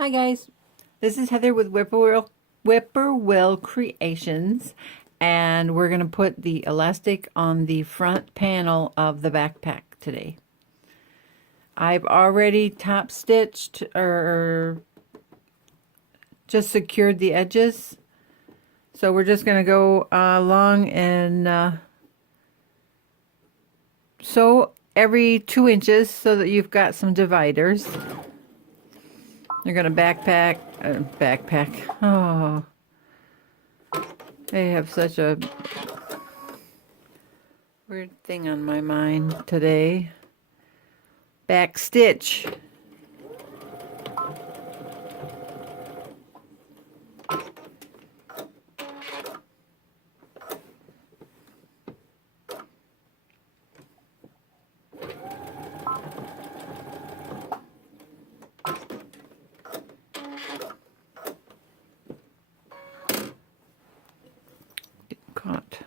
Hi guys, this is Heather with Whippoorwill Creations, and we're going to put the elastic on the front panel of the backpack today. I've already top stitched or just secured the edges, so we're just going to go along and sew every 2 inches so that you've got some dividers. You're going to backpack. Oh, I have such a weird thing on my mind today. Back stitch. Get caught.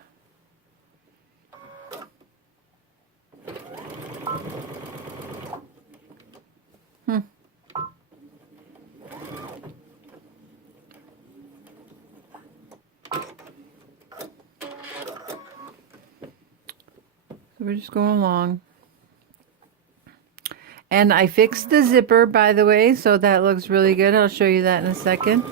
So we're just going along. And I fixed the zipper, by the way, so that looks really good. I'll show you that in a second.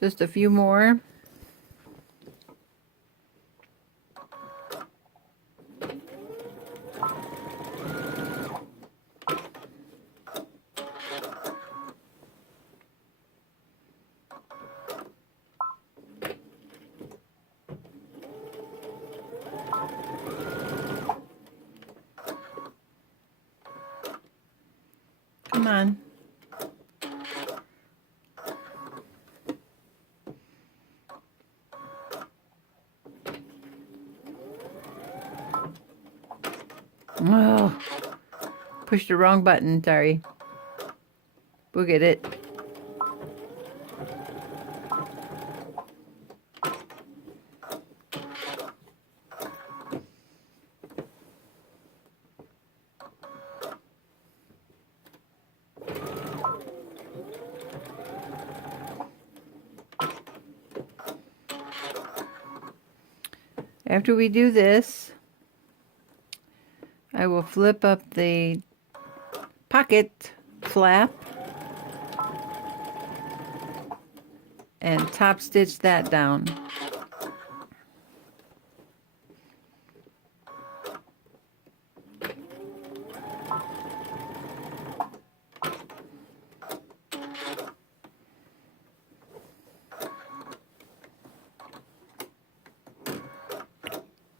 Just a few more. Come on. Oh, pushed the wrong button, sorry. We'll get it. After we do this, I will flip up the pocket flap and top stitch that down.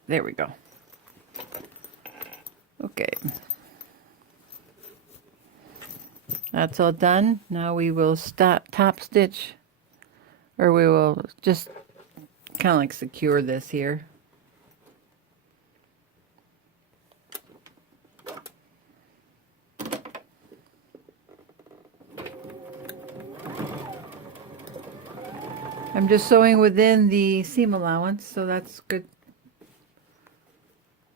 There we go. Okay. That's all done. Now we will stop top stitch, or we will just kind of like secure this here. I'm just sewing within the seam allowance, so that's good.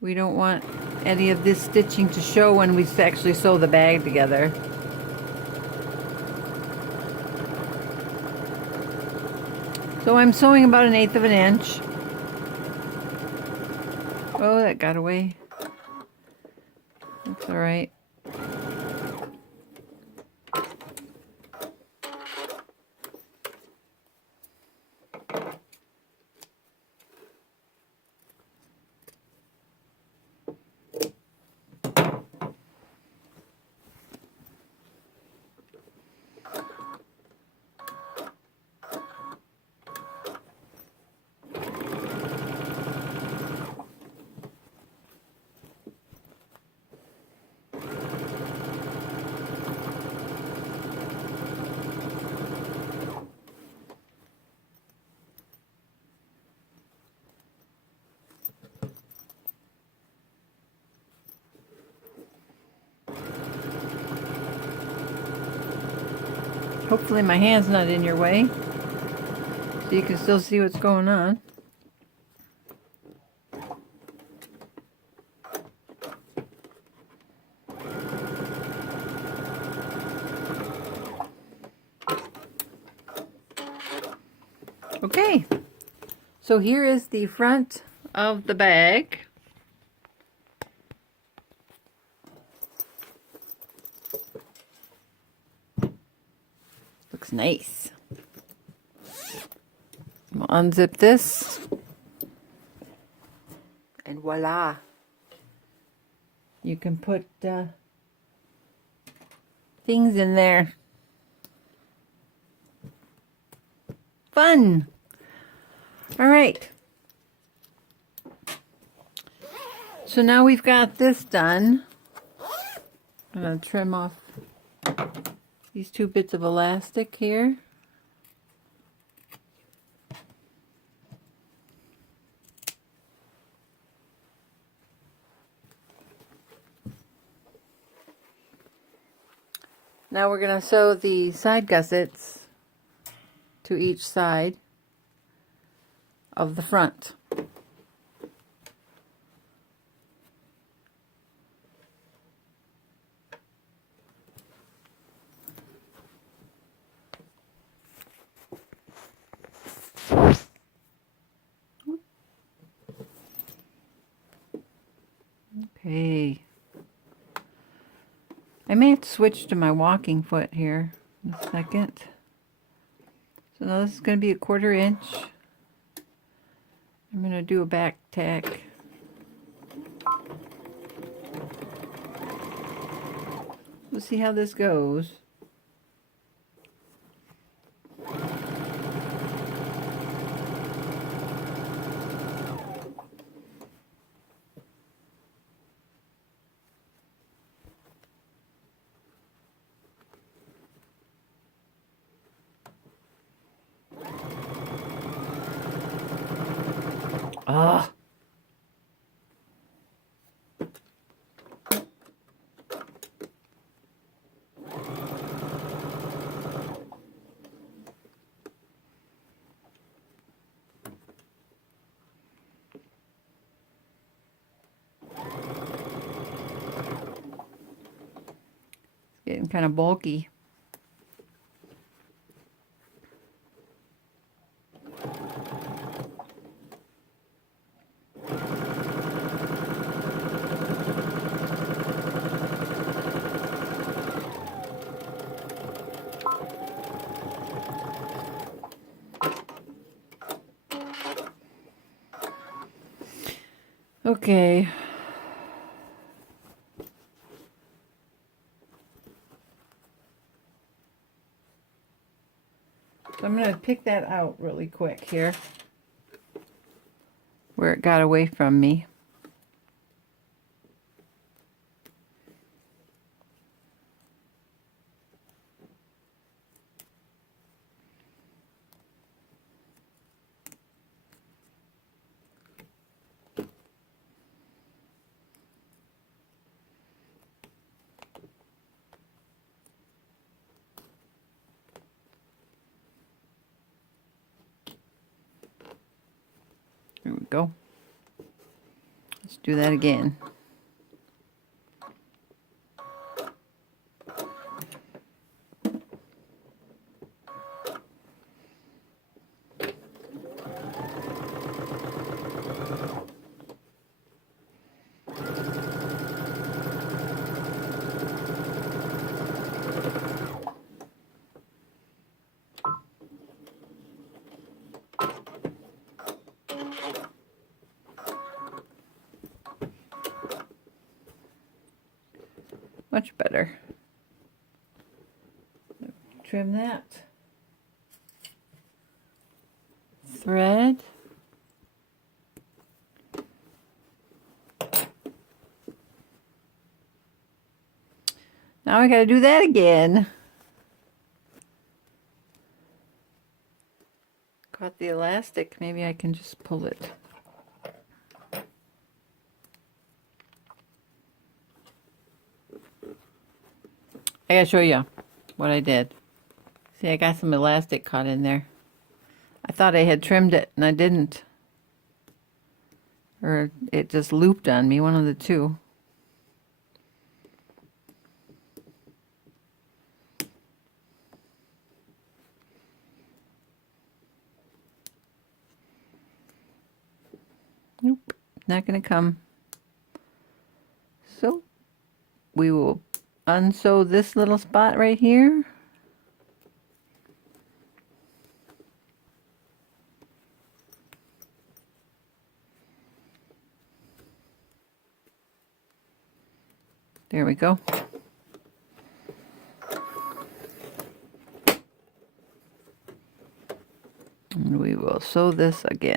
We don't want any of this stitching to show when we actually sew the bag together. So I'm sewing about 1/8 of an inch. Oh, that got away. That's all right. Hopefully my hand's not in your way, so you can still see what's going on. Okay, so here is the front of the bag. Looks nice. We'll unzip this, and voila. You can put things in there. Fun! Alright. So now we've got this done. I'm going to trim off these two bits of elastic here. Now we're going to sew the side gussets to each side of the front. Okay. I may have to switch to my walking foot here in a second. So now this is going to be a 1/4 inch. I'm going to do a back tack. We'll see how this goes. Ah. Getting kind of bulky. Okay. So I'm going to pick that out really quick here, where it got away from me. There we go. Let's do that again. Much better. Trim that. Thread. Now I gotta do that again. Caught the elastic. Maybe I can just pull it. I gotta show you what I did. See, I got some elastic caught in there. I thought I had trimmed it, and I didn't. Or it just looped on me, one of the two. Nope, not going to come. So we will unsew this little spot right here. There we go. And we will sew this again.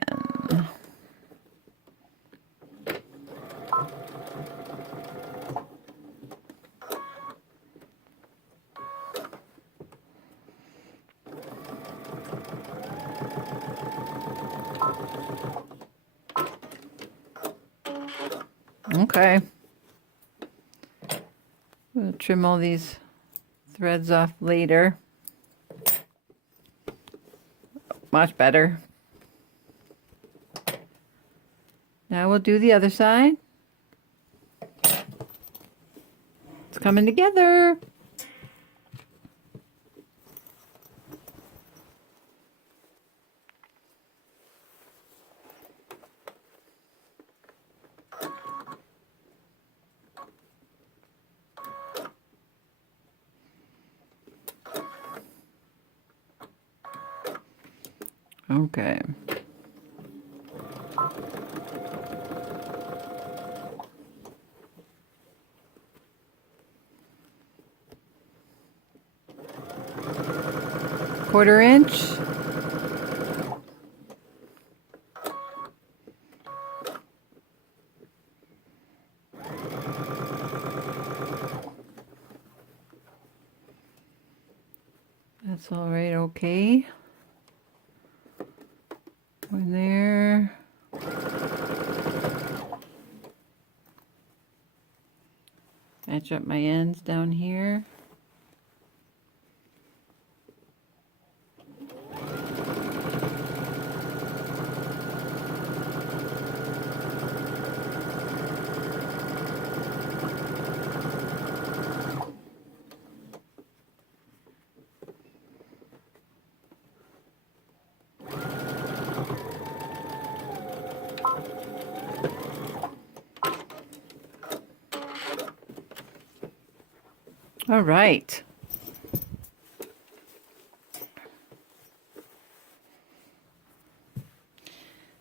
Okay. We'll trim all these threads off later. Much better. Now we'll do the other side. It's coming together. Okay. Quarter inch. That's all right, okay. One there. Match up my ends down here. All right.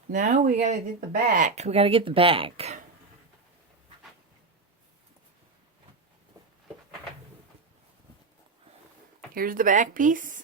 Now we gotta get the back. We gotta get the back. Here's the back piece.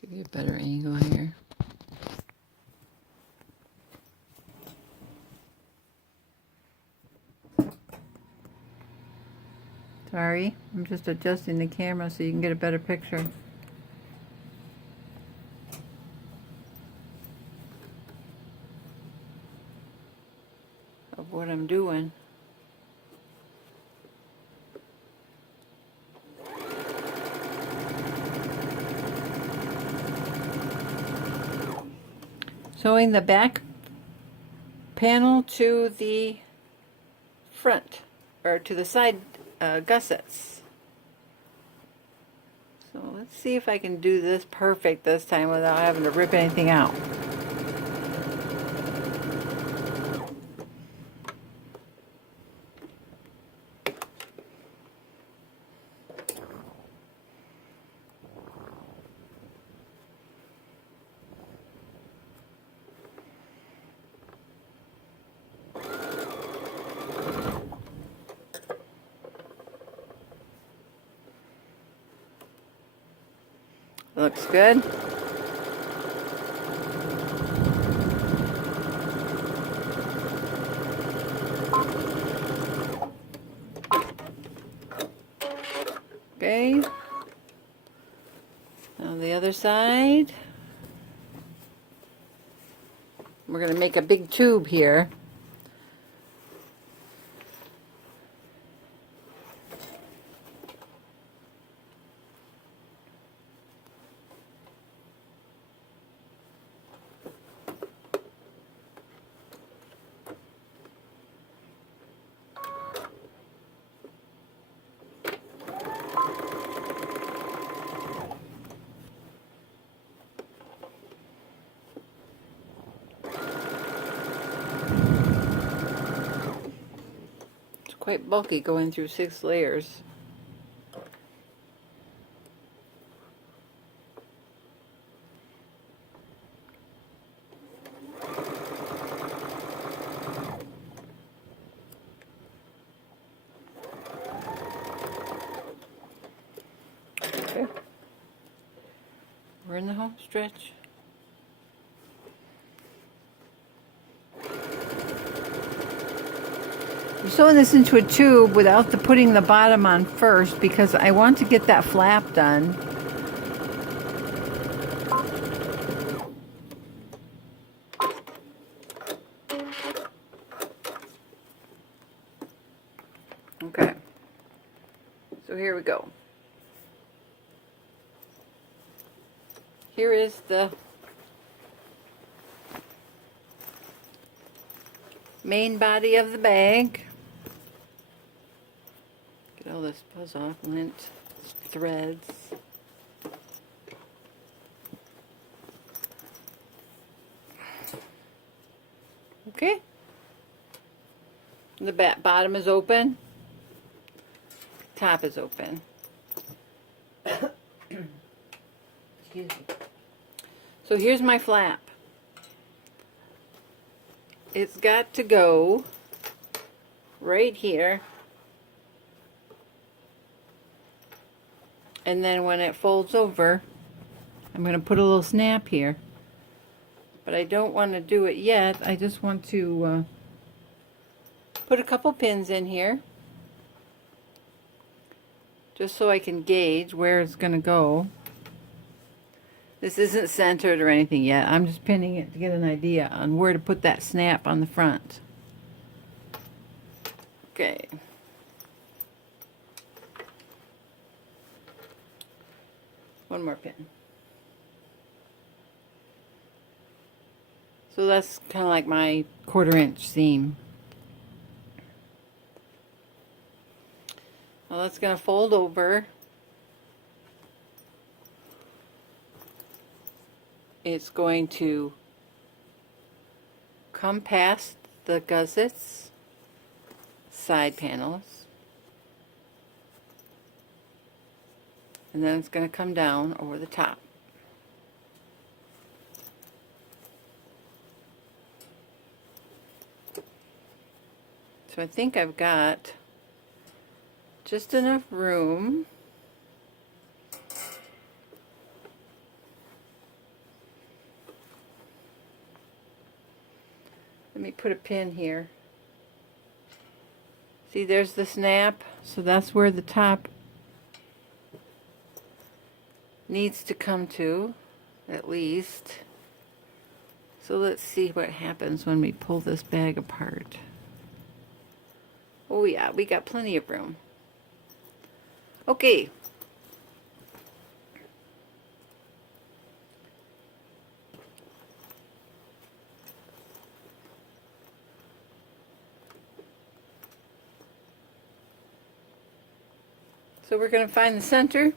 Give you a better angle here. Sorry, I'm just adjusting the camera so you can get a better picture. Of what I'm doing. Sewing the back panel to the front, or to the side gussets. So let's see if I can do this perfect this time without having to rip anything out. Looks good. Okay. Now the other side. We're going to make a big tube here. Quite bulky going through 6 layers. Okay. We're in the home stretch. I'm sewing this into a tube without putting the bottom on first because I want to get that flap done. Okay, so here we go. Here is the main body of the bag. Get all this buzz off, lint, threads. Okay. The bottom is open. Top is open. Excuse me. So here's my flap. It's got to go right here. And then when it folds over, I'm going to put a little snap here. But I don't want to do it yet. I just want to put a couple pins in here. Just so I can gauge where it's going to go. This isn't centered or anything yet. I'm just pinning it to get an idea on where to put that snap on the front. Okay. One more pin. So that's kind of like my 1/4 inch seam. Well, that's going to fold over. It's going to come past the gussets, side panels, and then it's going to come down over the top. So I think I've got just enough room . Let me put a pin here. See, there's the snap, so that's where the top needs to come to, at least. So let's see what happens when we pull this bag apart. Oh yeah, we got plenty of room. Okay. So we're going to find the center.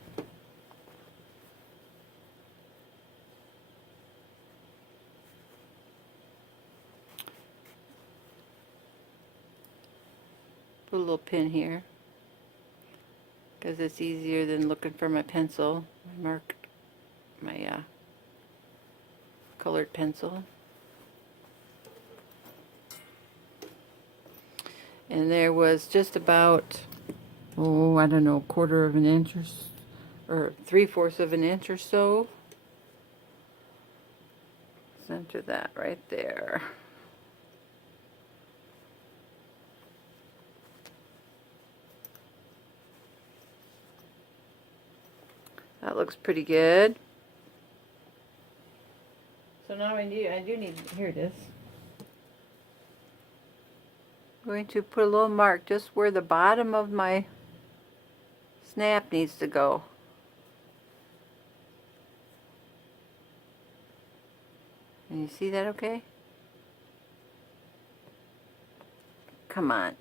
Put a little pin here because it's easier than looking for my pencil. I marked my colored pencil. And there was just about, oh, I don't know, 1/4 of an inch or or 3/4 of an inch or so. Center that right there. That looks pretty good. So now I do need, here it is. I'm going to put a little mark just where the bottom of my snap needs to go. Can you see that okay? Come on.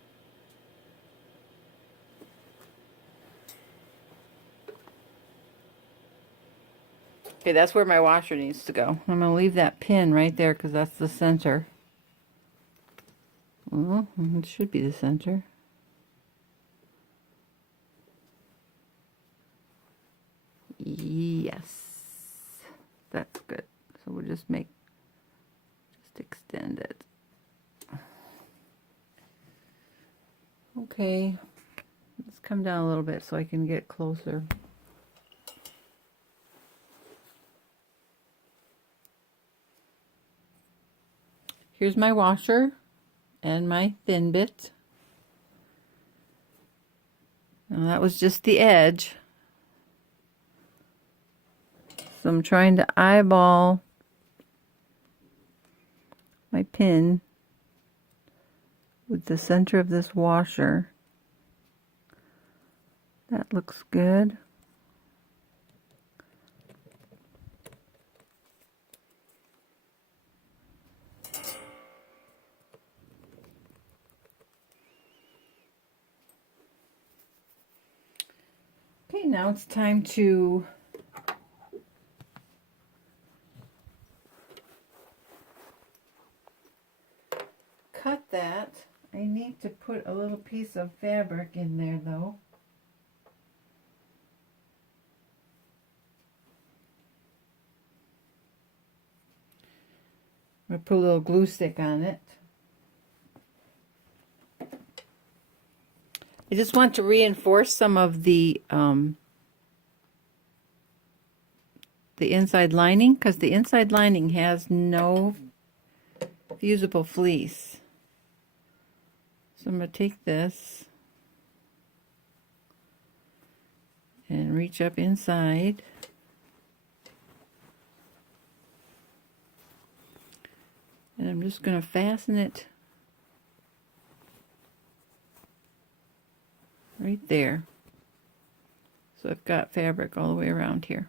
Okay, that's where my washer needs to go. I'm going to leave that pin right there because that's the center. Well, it should be the center. Yes. That's good. So we'll just extend it. Okay. Let's come down a little bit so I can get closer. Here's my washer and my thin bit. Now that was just the edge. So I'm trying to eyeball my pin with the center of this washer. That looks good. Okay, now it's time to cut that. I need to put a little piece of fabric in there though. I'm going to put a little glue stick on it. I just want to reinforce some of the inside lining, because the inside lining has no fusible fleece. So I'm going to take this and reach up inside. And I'm just going to fasten it right there. So I've got fabric all the way around here.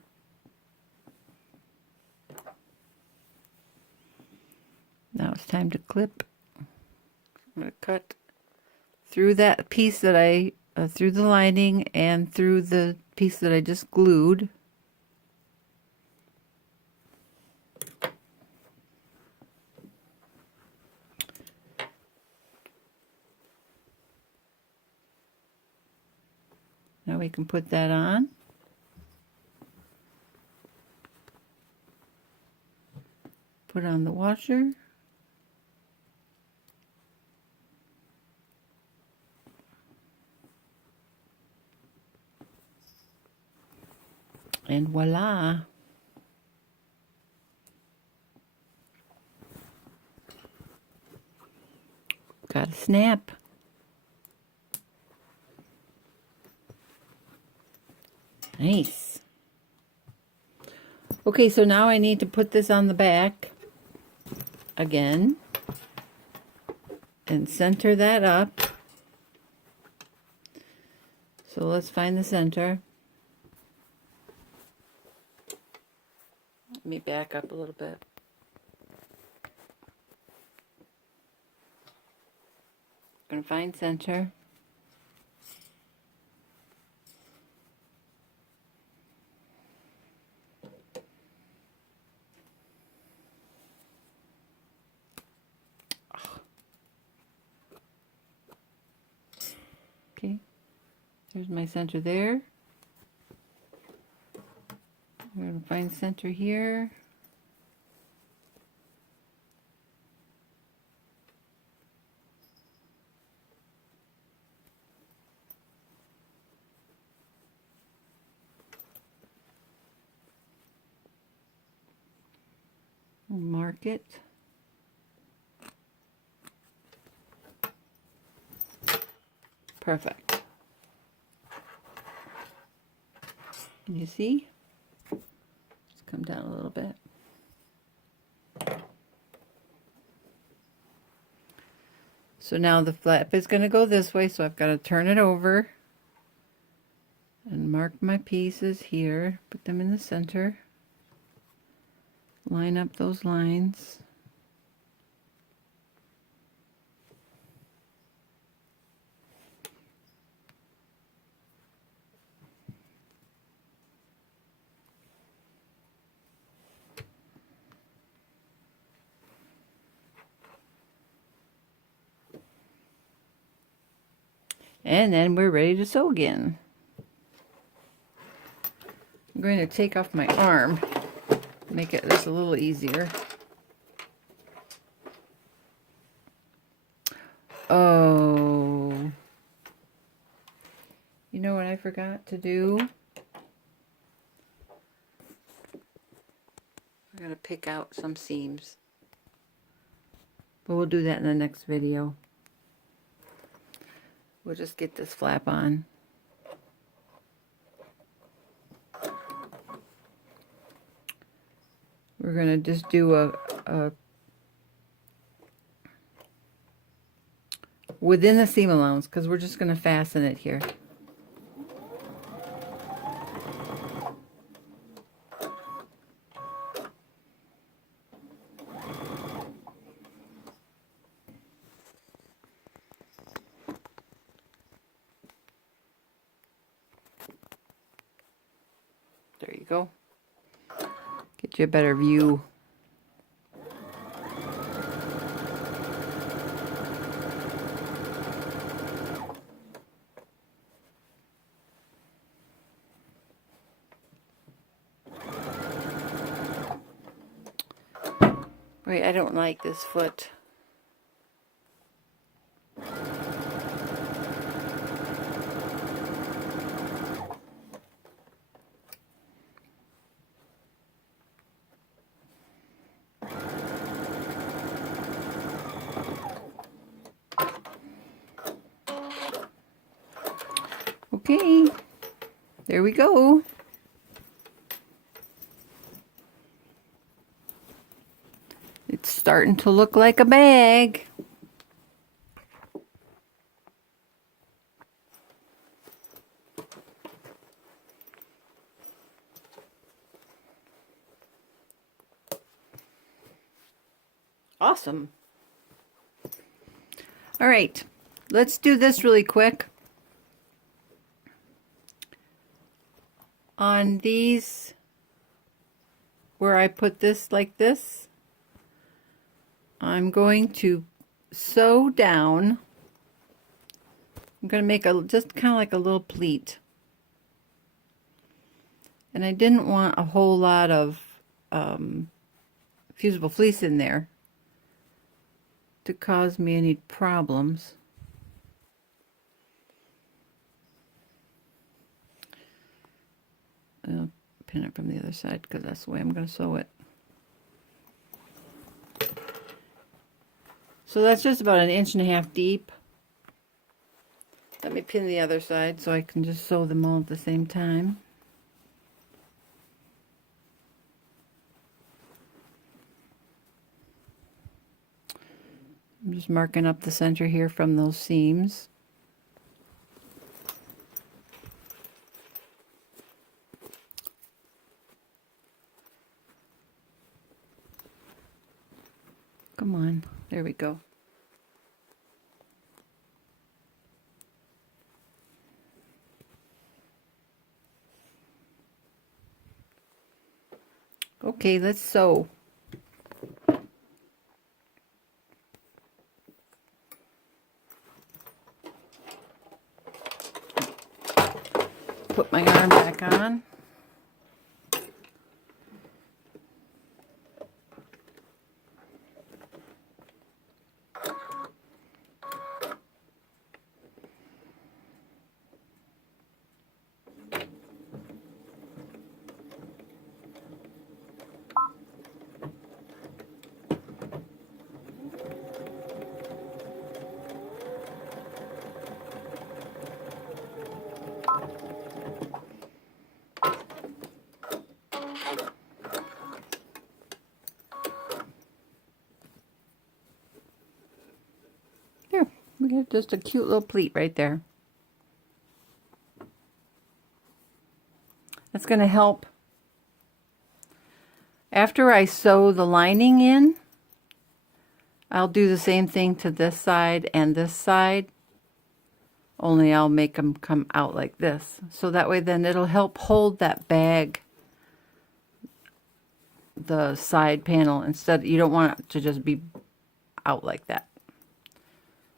Now it's time to clip. I'm going to cut through that piece that I, through the lining and through the piece that I just glued. Now we can put that on. Put on the washer. And voila. Got a snap. Nice. Okay, so now I need to put this on the back again and center that up. So let's find the center. Let me back up a little bit. Gonna find center. Okay, there's my center there. We're going to find center here. Mark it. Perfect. You see? Let's come down a little bit. So now the flap is going to go this way, so I've got to turn it over and mark my pieces here, put them in the center, line up those lines. And then we're ready to sew again. I'm going to take off my arm, make it this a little easier. Oh, you know what I forgot to do? I gotta pick out some seams. But we'll do that in the next video. We'll just get this flap on. We're going to just do a within the seam allowance, because we're just going to fasten it here. There you go. Get you a better view. Wait, I don't like this foot. Okay, there we go. It's starting to look like a bag. Awesome. All right, let's do this really quick. On these, where I put this like this, I'm going to sew down. I'm going to make a just kind of like a little pleat. And I didn't want a whole lot of fusible fleece in there to cause me any problems. I'll pin it from the other side because that's the way I'm going to sew it. So that's just about 1.5 inches deep. Let me pin the other side so I can just sew them all at the same time. I'm just marking up the center here from those seams. Come on, there we go. Okay, let's sew. Put my yarn back on. See, just a cute little pleat right there. That's going to help. After I sew the lining in, I'll do the same thing to this side and this side, only I'll make them come out like this. So that way then it'll help hold that bag, the side panel, instead you don't want it to just be out like that.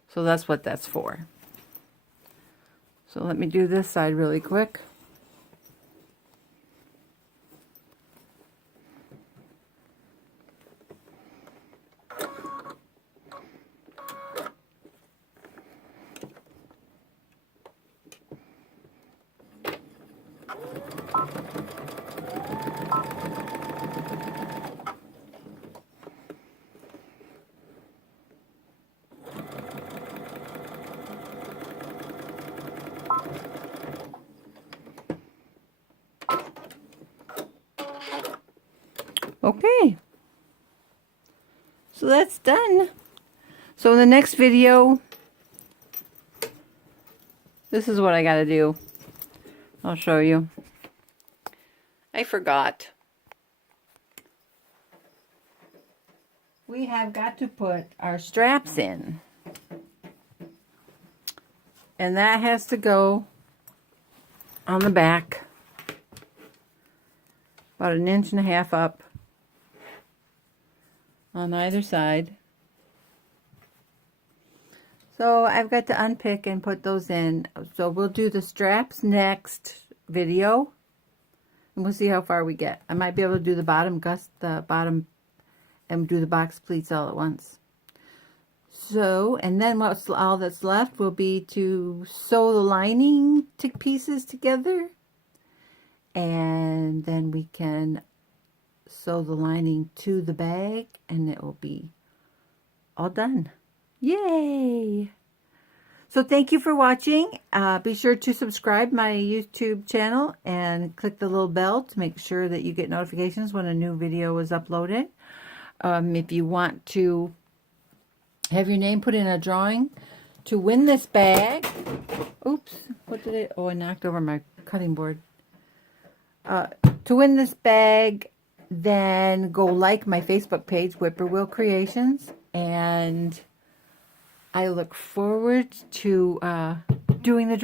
So that's what that's for. So let me do this side really quick. Okay, so that's done. So in the next video, this is what I got to do. I'll show you. I forgot. We have got to put our straps in. And that has to go on the back, about 1.5 inches up on either side. So I've got to unpick and put those in. So we'll do the straps next video, and we'll see how far we get. I might be able to do the bottom and do the box pleats all at once. So, and then all that's left will be to sew the lining pieces together, and then we can sew the lining to the bag, and it will be all done. Yay! So thank you for watching. Be sure to subscribe my YouTube channel and click the little bell to make sure that you get notifications when a new video is uploaded. If you want to have your name put in a drawing to win this bag. Oops, what did I, oh, I knocked over my cutting board. To win this bag, then go like my Facebook page, Whippoorwill Creations, and I look forward to doing the